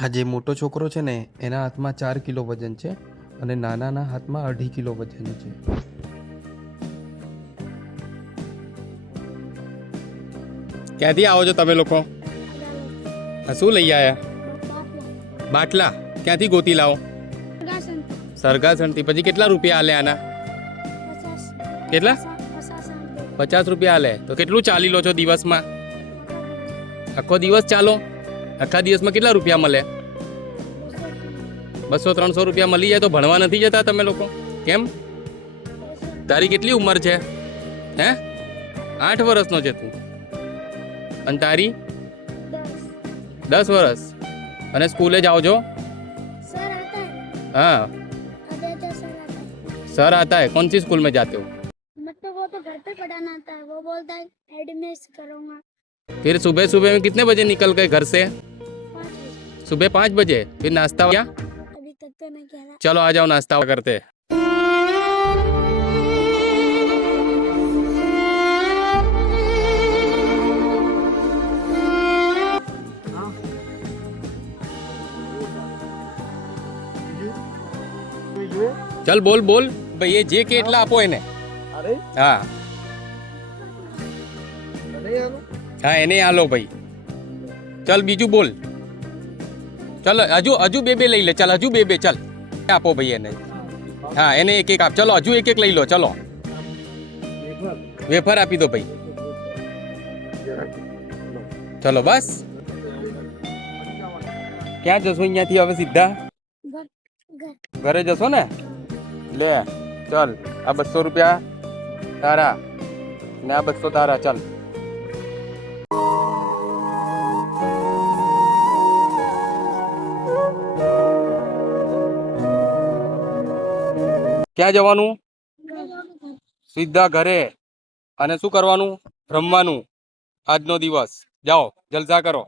આ જે મોટો છોકરો છે ને એના હાથમાં 4 કિલો વજન છે અને નાનાના હાથમાં 2.5 કિલો વજન છે. ક્યાંથી આવો છો તમે લોકો? શું લઈ આવ્યા? બાટલા. ક્યાંથી ગોતી લાવો? સરગાસણથી. પછી કેટલા રૂપિયા આલે આના? કેટલા? 50 રૂપિયા આલે. તો કેટલું ચાલી લો છો દિવસમાં? આખો દિવસ ચાલો? આખા દિવસમાં કેટલા રૂપિયા મળે? 200-300 રૂપિયા મળી જાય તો ભણવા નથી જતા તમે લોકો? કેમ? તારી કેટલી ઉંમર છે? હે? 8 વર્ષનો છે તું. અને તારી 10 વર્ષ. અને સ્કૂલે જાઓ છો? हाँ सर आता है. कौन सी स्कूल में जाते हो? मतलब वो तो घर पे पढ़ाना आता है, वो बोलता है हेड में करूँगा. फिर सुबह सुबह में कितने बजे निकल गए घर से? 5 बजे. सुबह 5 बजे. फिर नाश्ता क्या? अभी तक तो नहीं किया. चलो आ जाओ नाश्ता करते. चल बोल बोल भाई. ये जे के એટલા આપો એને. હા હા એને આલો ભાઈ. ચલ બીજું બોલ. ચલ હજુ બે લઈ લે. ચલ હજુ બે ચલ આપો ભાઈ એને. હા એને એક આપ. ચલો હજુ એક લઈ લો. ચલો વેફર આપી દો ભાઈ. ચલો બસ. ક્યાં જશો અહીંયાથી હવે સીધા? ઘરે જશો ને? લે ચલ આ 200 રૂપિયા તારા ને આ 200 તારા. ચાલ ક્યાં જવાનું? સીધા ઘરે. અને શું કરવાનું? રમવાનું. આજનો દિવસ જાઓ જલસા કરો.